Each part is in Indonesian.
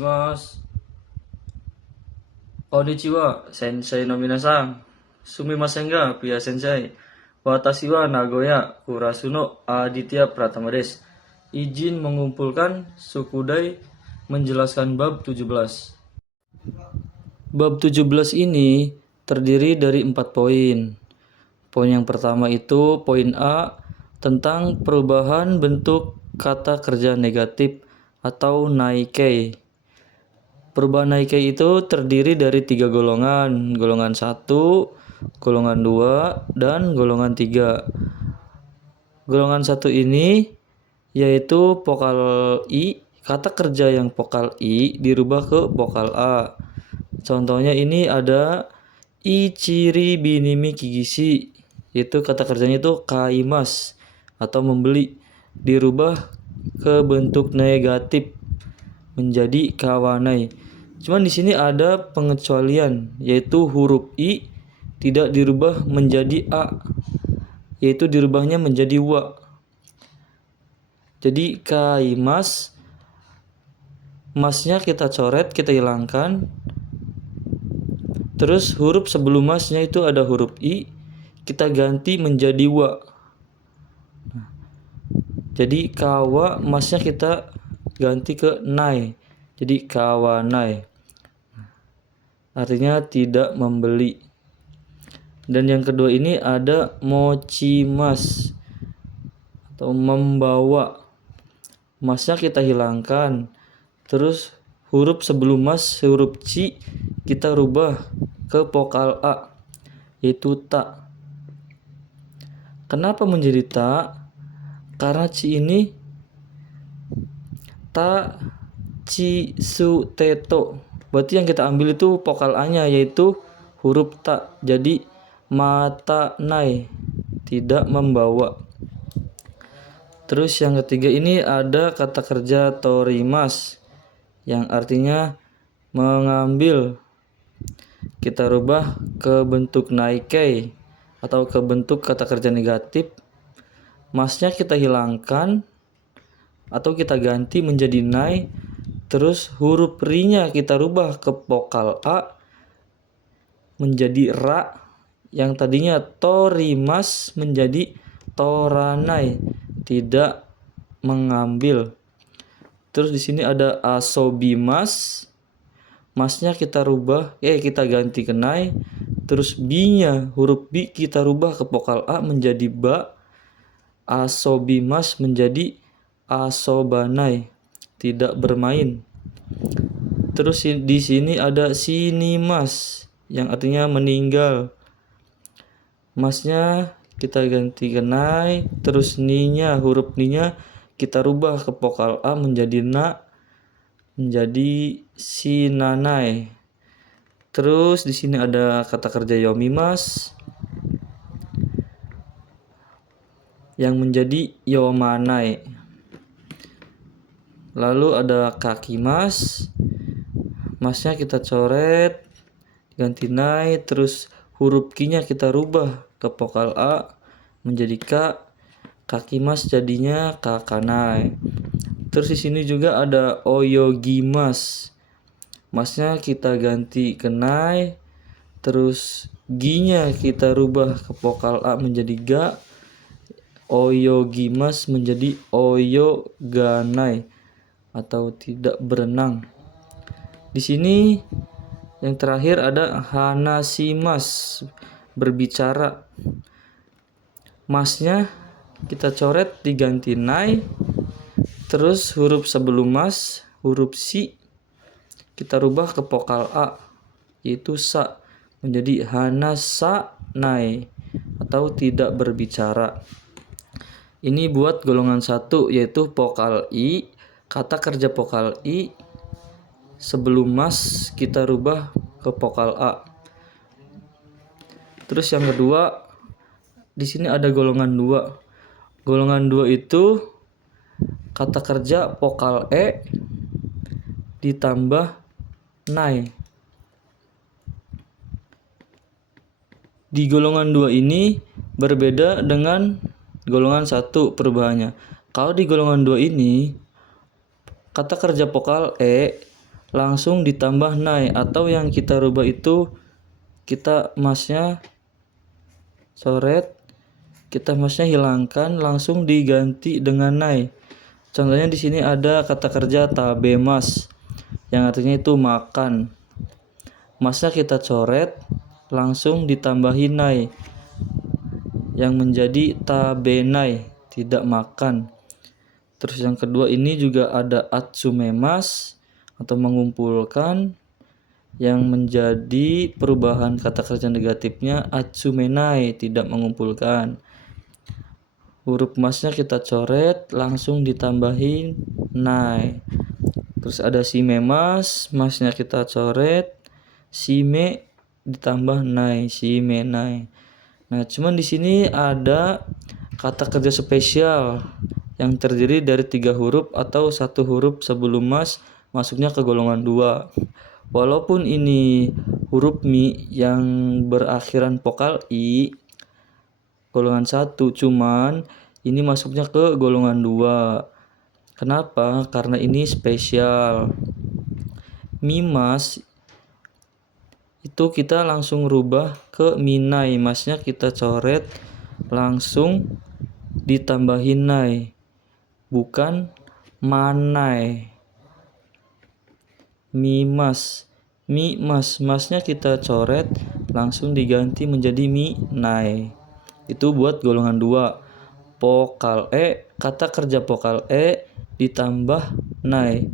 Mas. Konnichiwa, sensei no minasan. Sumimasen ga, pia sensei. Watashi wa Nagoya Kurasuno Aditya Pratama desu. Izin mengumpulkan Sukudai menjelaskan bab 17. Bab 17 ini terdiri dari 4 poin. Poin yang pertama itu poin A tentang perubahan bentuk kata kerja negatif atau naikei. Perubahan naikei itu terdiri dari 3 golongan, golongan 1, golongan 2, dan golongan 3. Golongan 1 ini yaitu vokal I, kata kerja yang vokal I dirubah ke vokal A. Contohnya ini ada ichiri binimi kigishi, itu kata kerjanya itu kaimas atau membeli, dirubah ke bentuk negatif menjadi kawanai. Cuman di sini ada pengecualian, yaitu huruf I tidak dirubah menjadi A, yaitu dirubahnya menjadi wa. Jadi kaimas, masnya kita coret, kita hilangkan. Terus huruf sebelum masnya itu ada huruf I, kita ganti menjadi wa. Jadi kawa, masnya kita ganti ke nai, jadi kawanai, artinya tidak membeli. Dan yang kedua ini ada mochimas atau membawa, masnya kita hilangkan, terus huruf sebelum mas, huruf ci, kita rubah ke vokal A, yaitu ta. Kenapa menjadi ta? Karena ci ini ta ci su teto, berarti yang kita ambil itu vokal A-nya, yaitu huruf ta. Jadi mata nai, tidak membawa. Terus yang ketiga ini ada kata kerja torimas, yang artinya mengambil. Kita rubah ke bentuk naikei atau ke bentuk kata kerja negatif. Masnya kita hilangkan atau kita ganti menjadi nai, terus huruf ri-nya kita rubah ke vokal A menjadi ra, yang tadinya torimas menjadi toranai, tidak mengambil. Terus di sini ada asobimas, masnya kita rubah, kita ganti ke nai, terus bi-nya, huruf bi kita rubah ke vokal A menjadi ba, asobimas menjadi asobanai, tidak bermain. Terus di sini ada sinimas, yang artinya meninggal. Masnya kita ganti ke nai, terus ni-nya, huruf ni-nya kita rubah ke vokal A menjadi na, menjadi sinanai. Terus di sini ada kata kerja yomimas yang menjadi yomanai. Lalu ada kakimas, masnya kita coret, ganti nai, terus huruf ki-nya kita rubah ke vokal A menjadi ka, kakimas jadinya kakanai. Terus di sini juga ada oyogimas, masnya kita ganti ke nai, terus gi-nya kita rubah ke vokal A menjadi ga, oyogimas menjadi oyoganai atau tidak berenang. Di sini yang terakhir ada hanasimas, berbicara. Masnya kita coret diganti nai, terus huruf sebelum mas, huruf si, kita rubah ke vokal A, yaitu sa, menjadi hanasa nai atau tidak berbicara. Ini buat golongan 1, yaitu vokal I, kata kerja vokal I sebelum mas kita rubah ke vokal A. Terus yang kedua, di sini ada golongan 2. Golongan 2 itu kata kerja vokal E ditambah nai. Di golongan 2 ini berbeda dengan golongan 1 perubahannya. Kalau di golongan 2 ini kata kerja vokal E langsung ditambah nai, atau yang kita rubah itu kita masnya coret, kita masnya hilangkan, langsung diganti dengan nai. Contohnya di sini ada kata kerja tabemas yang artinya itu makan. Masnya kita coret, langsung ditambahin nai yang menjadi tabenai, tidak makan. Terus yang kedua ini juga ada atsumemas atau mengumpulkan, yang menjadi perubahan kata kerja negatifnya atsumenai, tidak mengumpulkan. Huruf masnya kita coret, langsung ditambahin nai. Terus ada simemas, masnya kita coret, sime ditambah nai, simenai. Nah, cuman di sini ada kata kerja spesial yang terdiri dari 3 huruf atau 1 huruf sebelum mas masuknya ke golongan 2. Walaupun ini huruf mi yang berakhiran vokal i golongan 1, cuman ini masuknya ke golongan 2. Kenapa? Karena ini spesial. Mimas itu kita langsung rubah ke minai, masnya kita coret, langsung ditambahin nai, bukan manai. Mimas, masnya kita coret, langsung diganti menjadi minai. Itu buat golongan 2. Vokal E, kata kerja vokal E ditambah nai.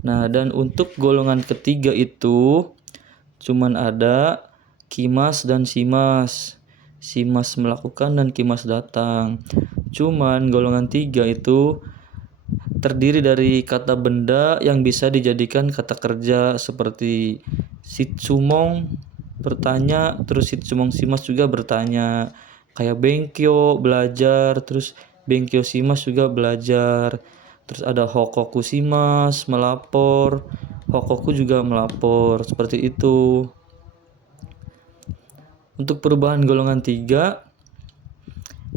Nah, dan untuk golongan ketiga itu cuman ada kimas dan simas. Simas melakukan dan kimas datang. Cuman golongan 3 itu terdiri dari kata benda yang bisa dijadikan kata kerja seperti sitsumong bertanya, terus sitsumong simas juga bertanya. Kayak benkyo belajar, terus benkyo simas juga belajar. Terus ada hokoku simas melapor, hokoku juga melapor, seperti itu. Untuk perubahan golongan 3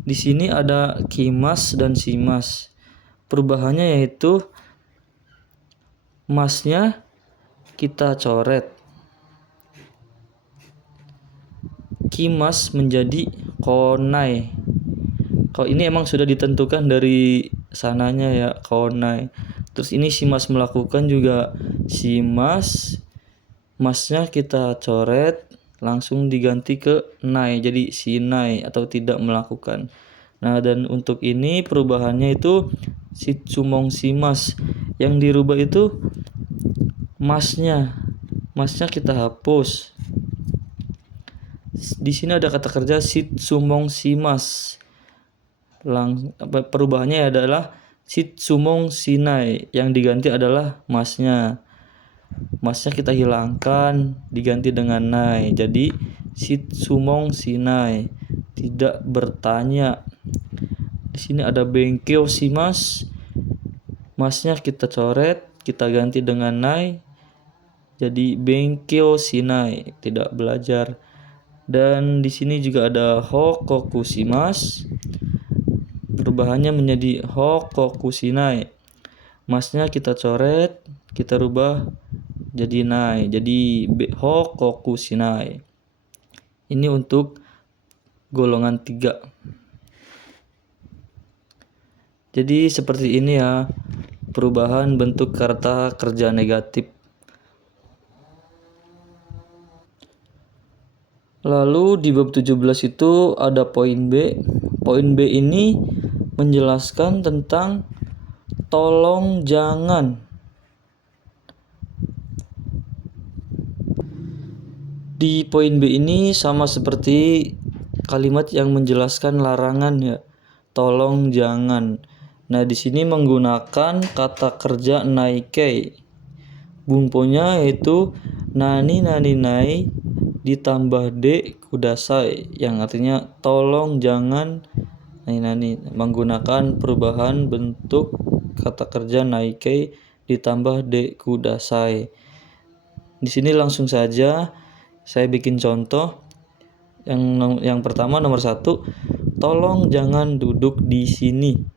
di sini ada kimas dan simas. Perubahannya yaitu masnya kita coret, kimas menjadi konai. Kalau ini emang sudah ditentukan dari sananya ya, konai. Terus ini simas melakukan juga simas, masnya kita coret, langsung diganti ke nai, jadi sinai atau tidak melakukan. Nah, dan untuk ini perubahannya itu sitsumong simas, yang dirubah itu masnya kita hapus. Di sini ada kata kerja sitsumong simas. Perubahannya adalah sitsumong sinai, yang diganti adalah masnya. Masnya kita hilangkan, diganti dengan nai, jadi sitsumong sinai, tidak bertanya. Di sini ada benkyo simas, masnya kita coret, kita ganti dengan nai, jadi benkyo sinai, tidak belajar. Dan di sini juga ada hokoku simas, perubahannya menjadi hokoku sinai, masnya kita coret, kita rubah jadi nai, jadi hokoku sinai. Ini untuk golongan 3. Jadi seperti ini ya perubahan bentuk kata kerja negatif. Lalu di bab 17 itu ada poin B. Poin B ini menjelaskan tentang tolong jangan. Di poin B ini sama seperti kalimat yang menjelaskan larangan ya, tolong jangan. Nah, di sini menggunakan kata kerja naikei. Bumponya yaitu nani nai ditambah de kudasai, yang artinya tolong jangan nani, menggunakan perubahan bentuk kata kerja naikei ditambah de kudasai. Di sini langsung saja saya bikin contoh. Yang pertama, nomor 1, tolong jangan duduk di sini.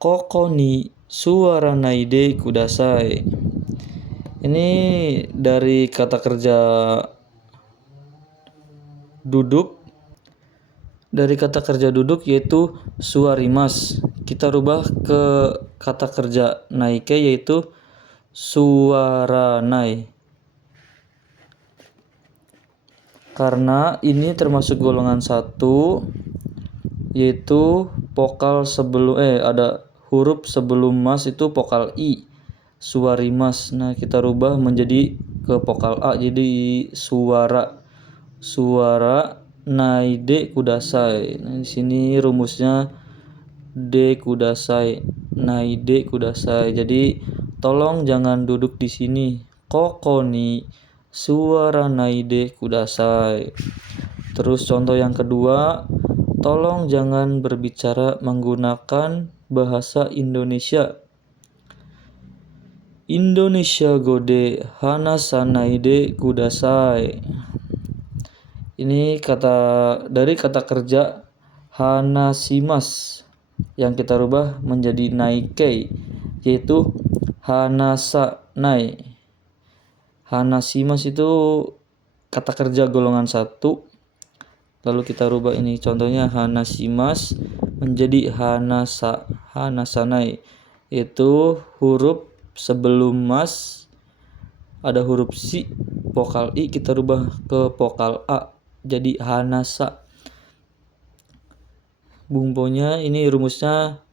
Koko ni suwaranaide kudasai. Ini dari kata kerja duduk. Dari kata kerja duduk yaitu suwarimas. Kita rubah ke kata kerja naike yaitu suwaranai. Karena ini termasuk golongan 1 yaitu vokal sebelum ada huruf sebelum mas itu vokal i, suwarimas. Nah, kita rubah menjadi ke vokal a jadi suara naide kudasai. Nah, di sini rumusnya de kudasai, naide kudasai. Jadi tolong jangan duduk di sini. Koko ni suara naide kudasai. Terus contoh yang kedua, tolong jangan berbicara menggunakan bahasa Indonesia. Indonesia gode hanasanaide kudasai. Ini dari kata kerja hanasimas yang kita rubah menjadi naike yaitu hanasanai. Hanasimas itu kata kerja golongan 1. Lalu kita rubah ini contohnya hanasimas menjadi hanasanai. Itu huruf sebelum mas ada huruf si, vokal i kita rubah ke vokal a jadi hanasa. Bumbonya ini rumusnya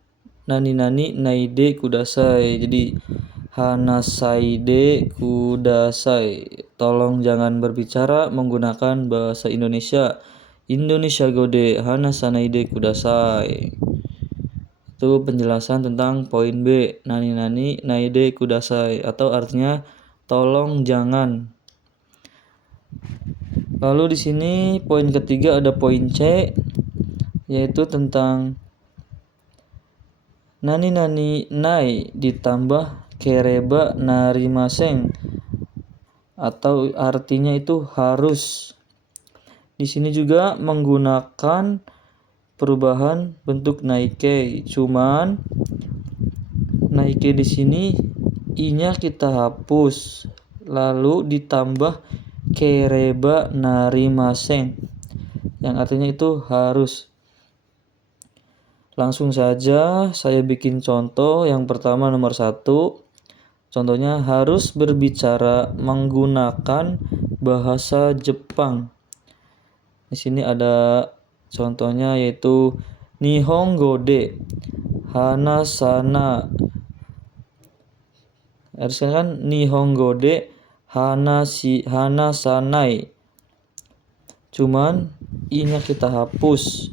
nani naide kudasai. Jadi hanasaide kudasai. Tolong jangan berbicara menggunakan bahasa Indonesia. Indonesia gode hanasanaide kudasai. Itu penjelasan tentang poin B, nani naide kudasai, atau artinya tolong jangan. Lalu di sini poin ketiga ada poin C yaitu tentang nani nai ditambah kereba narimaseng, atau artinya itu harus. Di sini juga menggunakan perubahan bentuk naike. Cuman naike di sini i-nya kita hapus lalu ditambah kereba narimaseng yang artinya itu harus. Langsung saja saya bikin contoh. Yang pertama nomor 1. Contohnya harus berbicara menggunakan bahasa Jepang. Di sini ada contohnya yaitu Nihongo de hanasana. Harusnya kan Nihongo de hanasanai. Cuman i-nya kita hapus.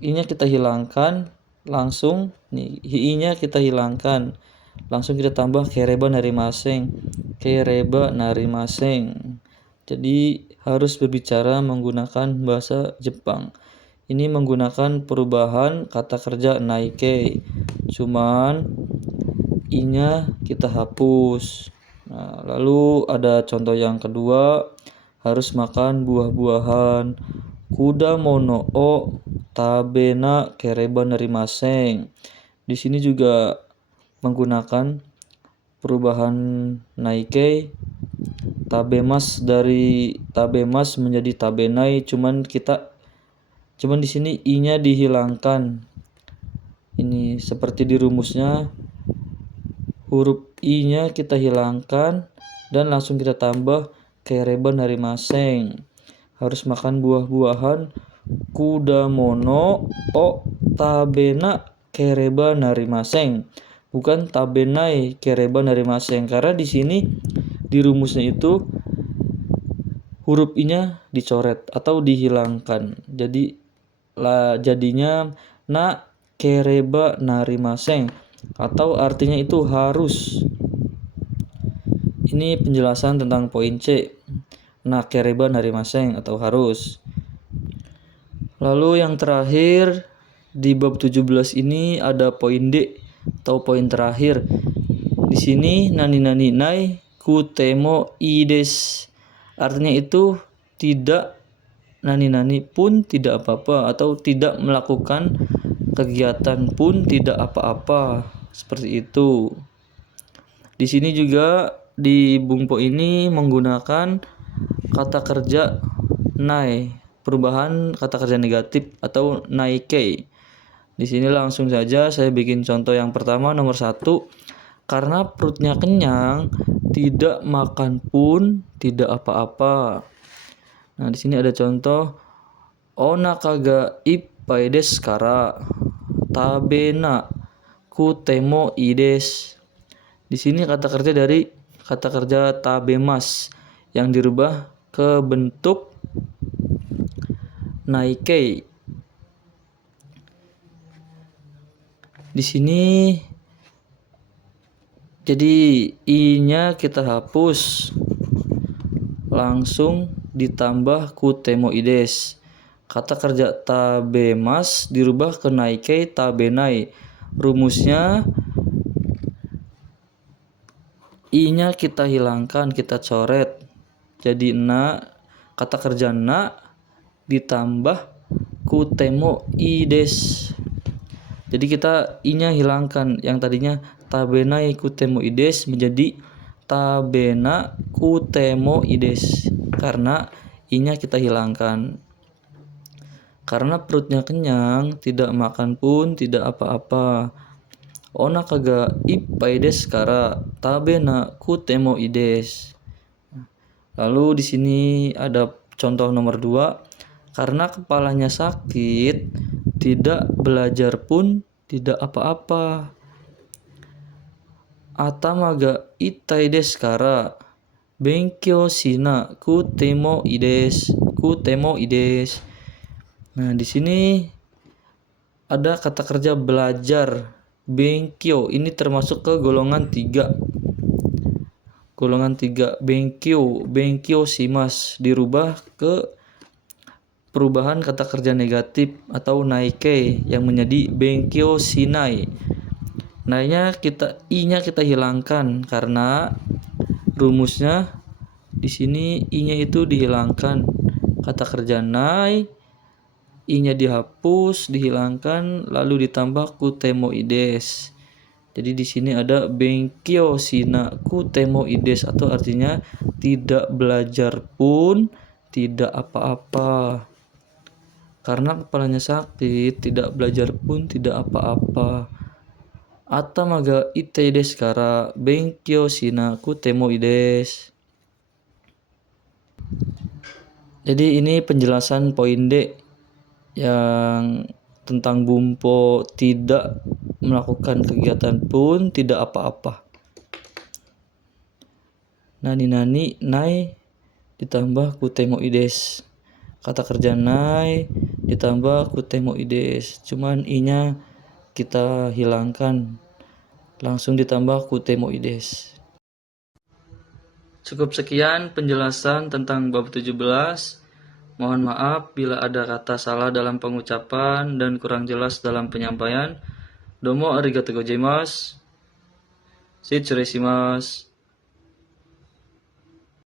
I-nya kita hilangkan, langsung nih i-nya kita hilangkan. Langsung kita tambah kereba narimaseng. Jadi harus berbicara menggunakan bahasa Jepang. Ini menggunakan perubahan kata kerja naike. Cuman i-nya kita hapus. Nah, lalu ada contoh yang kedua, harus makan buah-buahan. Kuda mono o tabena kereba narimaseng. Di sini juga menggunakan perubahan naike. Tabemas dari tabemas menjadi tabenai. Cuman di sini i-nya dihilangkan. Ini seperti di rumusnya, huruf i-nya kita hilangkan dan langsung kita tambah kereba narimaseng. Harus makan buah-buahan. Kuda mono o tabena kereba narimaseng. Bukan tabenai kereba narimaseng, karena di sini di rumusnya itu huruf i-nya dicoret atau dihilangkan. Jadinya na kereba narimaseng, atau artinya itu harus. Ini penjelasan tentang poin C, na kereba narimaseng atau harus. Lalu yang terakhir di bab 17 ini ada poin D atau poin terakhir. Di sini nani nai kutemo ides. Artinya itu tidak, nani pun tidak apa-apa, atau tidak melakukan kegiatan pun tidak apa-apa. Seperti itu. Di sini juga di bungpo ini menggunakan kata kerja nai, perubahan kata kerja negatif atau naikei. Di sini langsung saja saya bikin contoh yang pertama, nomor 1. Karena perutnya kenyang, tidak makan pun tidak apa-apa. Nah, di sini ada contoh onaka ippai desu kara tabena kutemo ii desu. Di sini kata kerja dari kata kerja tabemas yang dirubah ke bentuk naikei. Di sini jadi i-nya kita hapus, langsung ditambah kutemo ii desu. Kata kerja tabemas dirubah ke naikei tabenai. Rumusnya i-nya kita hilangkan, kita coret. Jadi kata kerja na ditambah kutemo ii desu. Jadi kita i-nya hilangkan, yang tadinya tabenai kutemo ii desu menjadi tabena kutemo ii desu karena i-nya kita hilangkan. Karena perutnya kenyang, tidak makan pun tidak apa-apa. Onaka ga ippai desu kara tabena kutemo ii desu. Lalu di sini ada contoh nomor 2. Karena kepalanya sakit, tidak belajar pun tidak apa-apa. Atama ga itai desu kara benkyou shina kutemo ii desu. Kutemo ii desu. Nah, di sini ada kata kerja belajar. Benkyou ini termasuk ke golongan 3. Golongan 3 benkyou shimasu dirubah ke perubahan kata kerja negatif atau naikei yang menjadi benkyou shinai. I-nya kita hilangkan karena rumusnya di sini i-nya itu dihilangkan. Kata kerja nai, i-nya dihapus, dihilangkan, lalu ditambah kutemo ii desu. Jadi di sini ada benkyou shina kutemo ii desu atau artinya tidak belajar pun tidak apa-apa. Karena kepalanya sakit, tidak belajar pun tidak apa-apa. Atama ga itai desu kara benkyou shina kutemo ii desu. Jadi ini penjelasan poin D yang tentang bumpo tidak melakukan kegiatan pun tidak apa-apa. Nani nai ditambah kutemo ii desu. Kata kerja nai ditambah kutemo ii desu. Cuman i-nya kita hilangkan, langsung ditambah kutemo ii desu. Cukup sekian penjelasan tentang bab 17. Mohon maaf bila ada kata salah dalam pengucapan dan kurang jelas dalam penyampaian. Domo arigatou gozaimasu. Shitsurei shimasu.